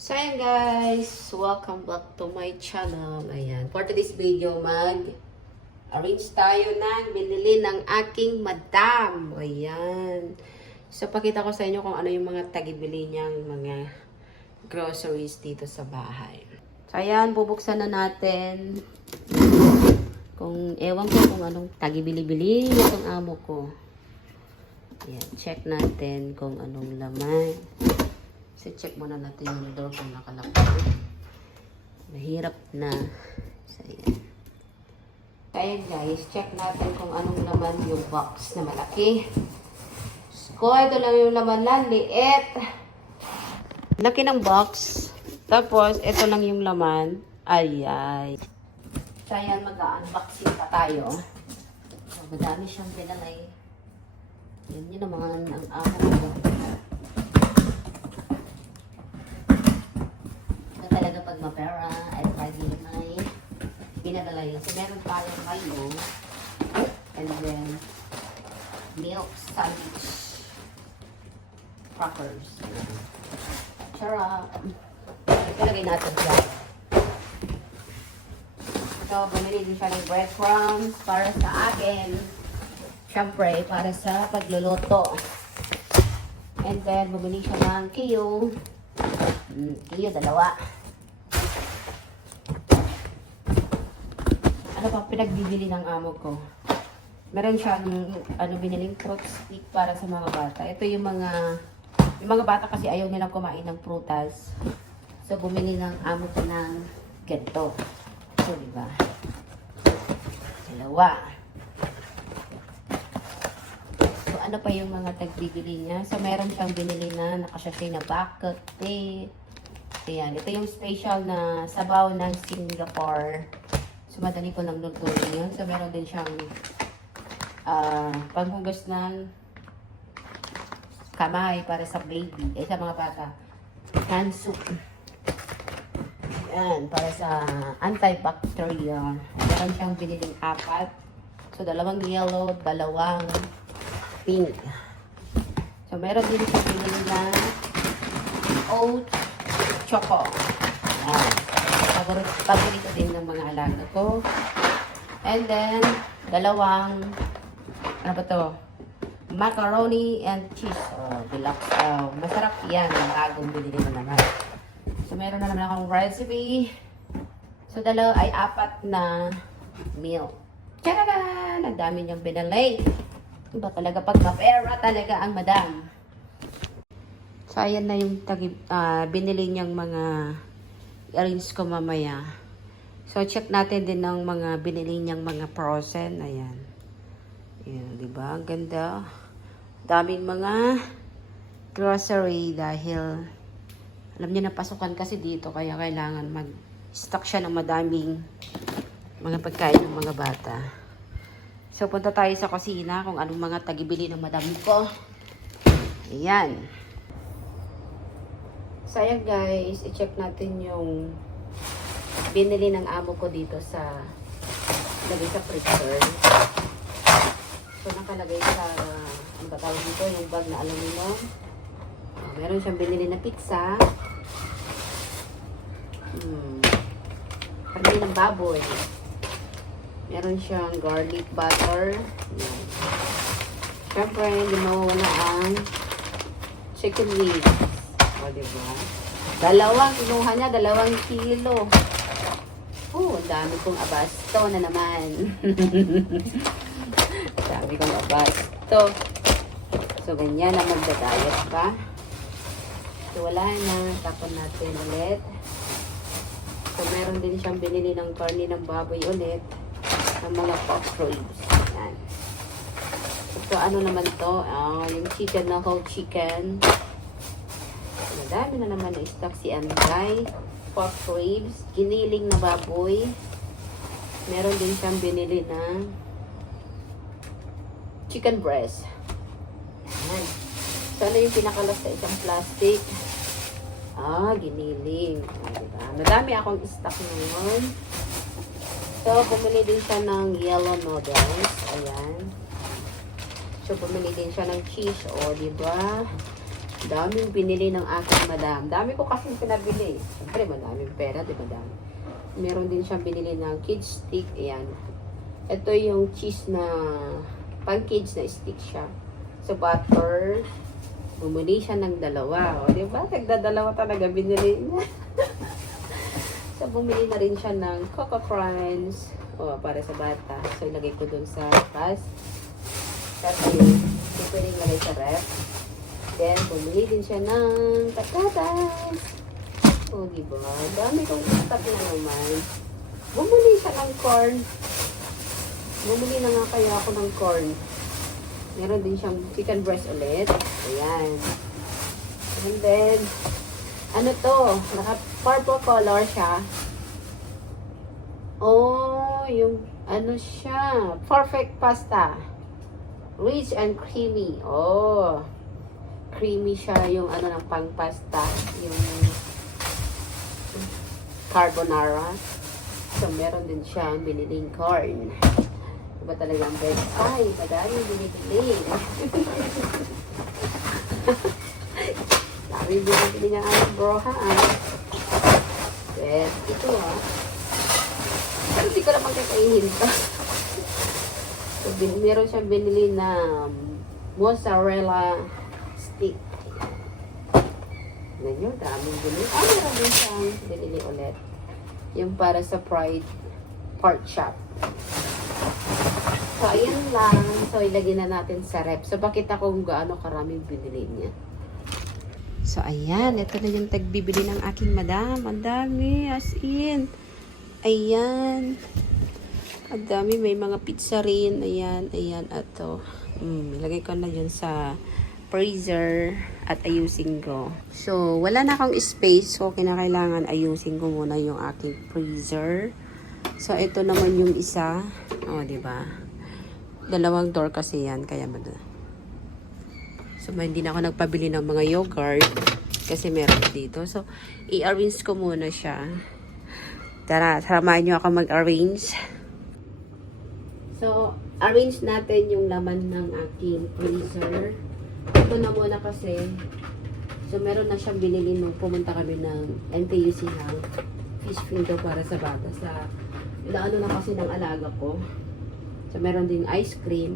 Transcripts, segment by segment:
So, ayan guys, welcome back to my channel. Ayan, for today's video, mag arrange tayo ng binili ng aking madam. Ayan. So, pakita ko sa inyo kung ano yung mga tagibili niyang mga groceries dito sa bahay. So, ayan, bubuksan na natin. Kung, ewan ko kung anong tagibili-bili itong amo ko. Ayan, check natin kung anong laman. So, check muna natin yung door kung nakalakot. Mahirap na. So, ayan. Ayan guys, check natin kung anong laman yung box na malaki. Ko, ito lang yung laman lang, liit. Laki ng box. Tapos, ito lang yung laman. Ay, ay. So, ayan, mag-unboxing pa tayo. So, madami siyang pinalay. Yan yun ang mga ang amo ko. Ito pag mapera ay lagi may pinadala yun. So, meron tayong mayo. And then, milk sandwich. Crackers. Charap. Ilagay natin dyan. So, bumili din siya ng breadcrumbs para sa akin. Siyempre, para sa pagluluto. And then, bumili siya ng kiyo. Mm, kiyo, dalawa. Ano pa pinagbibili ng amo ko? Meron siyang ano biniling fruit stick para sa mga bata. Ito yung mga yung mga bata kasi ayaw nilang kumain ng prutas. So bumili ng amo ko ng ganito. So, di ba? Dalawa. So ano pa yung mga tagbibili niya? So meron siyang binili na nakasasay na bucket. Eh, Ayan, ito yung special na sabaw ng Singapore. So, madali ko lang lutuin yun. So, meron din siyang ah panghugas ng kamay para sa baby. Eh, sa mga bata. Hand soup. Ayan, para sa antibacterial. Meron siyang biniling apat. So, dalawang yellow, dalawang pink. So, meron din siyang binili ng oat choco. Paborito, paborito din ng mga alaga ko. And then, dalawang, ano ba to? Macaroni and cheese. Oh, deluxe. Oh, masarap yan. Ang bagong binili na naman. So, meron na naman akong recipe. So, dalawa ay apat na meal. Tararan! Ang dami niyang binalay. Iba talaga pag mapera talaga ang madam. So, ayan na yung tagi, ah, binili niyang mga i-arrange ko mamaya. So, check natin din ng mga binili niyang mga frozen. Ayan. Ayan, di ba? Ang ganda. Daming mga grocery dahil alam niyo na pasukan kasi dito kaya kailangan mag-stock siya ng madaming mga pagkain ng mga bata. So, punta tayo sa kusina kung anong mga tagibili ng madam ko. Ayan. So, guys, i-check natin yung binili ng amo ko dito sa lagay sa freezer. So, nakalagay sa, ano ba dito, yung bag na aluminum. Uh, meron siyang binili na pizza. Hmm. Karne ng baboy. Meron siyang garlic butter. Siyempre, hindi mawawala ang chicken wings. O, diba? Dalawang, kinuha niya, dalawang kilo. Oh, dami kong abasto na naman. dami kong abasto. So, ganyan na magdadayat pa. So, wala na. Tapon natin ulit. So, meron din siyang binili ng karne ng baboy ulit. Ng mga pork ribs. Yan. So, ano naman to? Ah, yung chicken na whole chicken. Madami na naman na stock si Anday. Pork ribs. Giniling na baboy. Meron din siyang binili na chicken breast. Ayan. So, ano yung pinakalas sa isang plastic? Ah, giniling. Ah, diba? Madami akong stock ngayon. So, bumili din siya ng yellow noodles. Ayan. So, bumili din siya ng cheese. O, di ba? Daming binili ng aking madam. Dami ko kasi pinabili. Siyempre, madaming pera, di ba, madam? Meron din siyang binili ng kids stick. Ayan. Ito yung cheese na pang kids na stick siya. So, butter. Bumili siya ng dalawa. O, di ba? Nagdadalawa talaga binili niya. so, bumili na rin siya ng Coco Crunch. O, para sa bata. So, ilagay ko dun sa pas. Kasi, ko rin ilagay sa ref. Then, bumili din siya ng patatas. O, di ba? Dami kong stock na naman. Bumili siya ng corn. Bumili na nga kaya ako ng corn. Meron din siyang chicken breast ulit. Ayan. And then, ano to? Naka purple color siya. Oh, yung ano siya? Perfect pasta. Rich and creamy. Oh. Creamy siya yung ano ng pang pasta. Yung carbonara. So, meron din siyang biniling corn. Iba talaga ang best. Ay, madami binibili. Dami binibili ng aking bro, ha? Yes, ito ah. Pero di ko naman kakainin to. so, bin, meron siyang binili na mozzarella stick. Tignan nyo, daming binili. Ah, meron din siyang binili ulit. Yung para sa fried pork chop. So, ayan lang. So, ilagay na natin sa rep. So, pakita kung gaano karaming binili niya. So, ayan. Ito na yung tagbibili ng aking madam. Ang dami. As in. Ayan. Ang dami. May mga pizza rin. Ayan. Ayan. Ato. Mm, ilagay ko na yun sa freezer at ayusin ko. So, wala na akong space. So, kinakailangan ayusin ko muna yung aking freezer. So, ito naman yung isa. O, oh, ba? Dalawang door kasi yan. Kaya So, hindi na ako nagpabili ng mga yogurt. Kasi meron dito. So, i-arrange ko muna siya. Tara, samahan nyo ako mag-arrange. So, arrange natin yung laman ng aking freezer. Ito na muna kasi. So, meron na siyang binili nung pumunta kami ng NTUC Hang. Fish finger para sa bata. Sa, ano na kasi ng alaga ko. So, meron ding ice cream.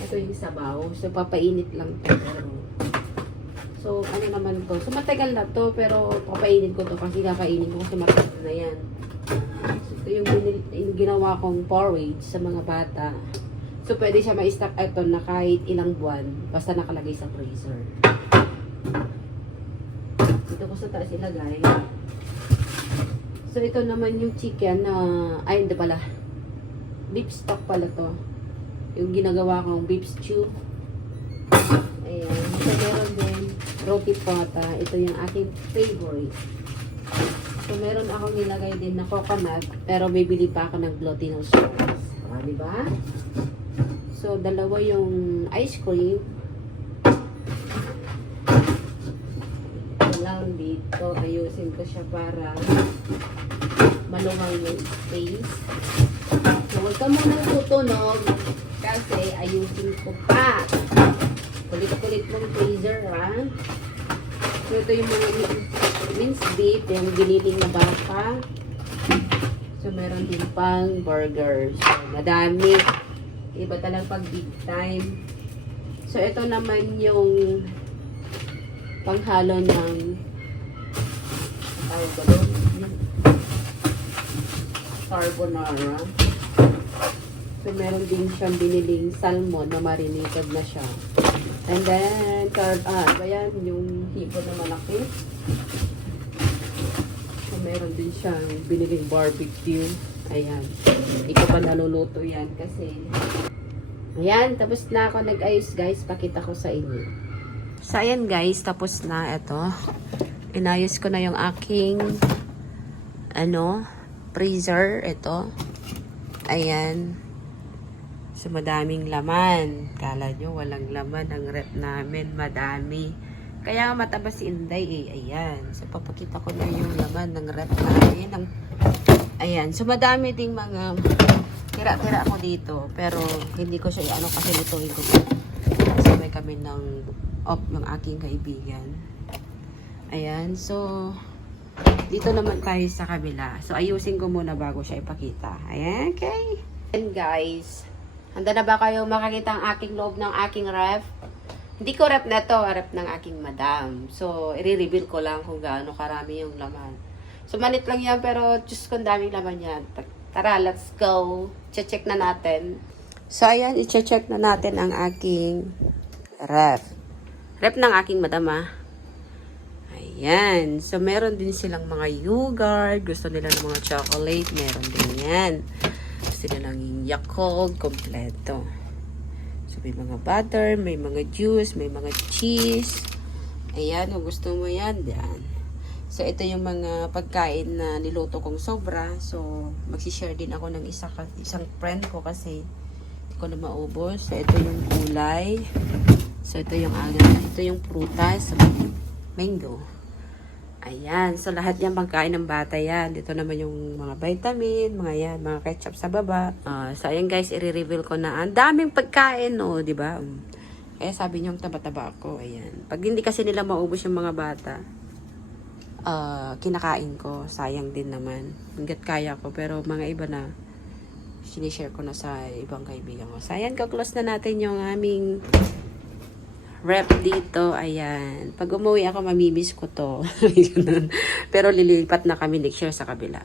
Ito yung sabaw. So, papainit lang to. So, ano naman to. So, matagal na to. Pero, papainit ko to kasi kakainin ko kasi matagal na yan. So, ito yung, binil- yung ginawa kong porridge sa mga bata. So, pwede siya ma-stock ito na kahit ilang buwan. Basta nakalagay sa freezer. Dito ko sa taas ilagay. So, ito naman yung chicken na, ay, hindi pala. Beef stock pala to. Yung ginagawa kong beef stew. Ayan. So, meron din roti prata. Ito yung aking favorite. So, meron akong nilagay din na coconut. Pero bibili pa ako ng glutinous rice. Ah, di ba? So, dalawa yung ice cream. Lang dito. Ayusin ko siya para maluwang yung space. So, huwag ka munang tutunog kasi ayusin ko pa. Kulit-kulit mong freezer, ha? So, ito yung mga minced beef, yung giniling na baka. So, meron din pang burger. So, madami. Iba talagang pag big time. So, ito naman yung panghalo ng tawag ko doon? Carbonara. So, meron din siyang biniling salmon na marinated na siya. And then, car ah, ba yan? Yung hipo na malaki. So, meron din siyang biniling barbecue. Ayan. Ito pa naluluto yan kasi Ayan, tapos na ako nag-ayos guys. Pakita ko sa inyo. So, ayan guys, tapos na ito. Inayos ko na yung aking ano, freezer. Ito. Ayan. So, madaming laman. Kala nyo, walang laman ang rep namin. Madami. Kaya matabas si Inday eh. Ayan. So, papakita ko na yung laman ng rep namin. Ang, ayan. So, madami ding mga tira-tira ako dito. Pero, hindi ko siya ano kasi lutuin ko. Sabay kami ng off yung aking kaibigan. Ayan, so, dito naman tayo sa kabila. So, ayusin ko muna bago siya ipakita. Ayan, okay. And guys, handa na ba kayo makakita ang aking loob ng aking ref? Hindi ko rep na to, rep ng aking madam. So, i-reveal ko lang kung gaano karami yung laman. So, manit lang yan, pero Diyos ko, daming laman yan. Tara, let's go. Check na natin. So, ayan, i-check na natin ang aking ref. Rep ng aking madam, ah. Ayan. So, meron din silang mga yogurt. Gusto nila ng mga chocolate. Meron din yan. Gusto nila ng Yakult. Kompleto. So, may mga butter, may mga juice, may mga cheese. Ayan, kung gusto mo yan, yan. So, ito yung mga pagkain na niluto kong sobra. So, magsishare din ako ng isa, isang friend ko kasi hindi ko na maubos. So, ito yung gulay. So, ito yung aga, ito yung prutas, mango. Ayan. So, lahat yan pagkain ng bata yan. Dito naman yung mga vitamin, mga yan, mga ketchup sa baba. Ah, so, ayan guys, i-reveal ko na. Ang daming pagkain, oh, di ba? Kaya sabi niyo, taba-taba ako. Ayan. Pag hindi kasi nila maubos yung mga bata, ah, kinakain ko. Sayang din naman. Hanggat kaya ko. Pero mga iba na, sinishare ko na sa ibang kaibigan ko. So, ayan, close na natin yung aming rep dito. Ayan. Pag umuwi ako, mamimiss ko to. Pero lilipat na kami next year sa kabila.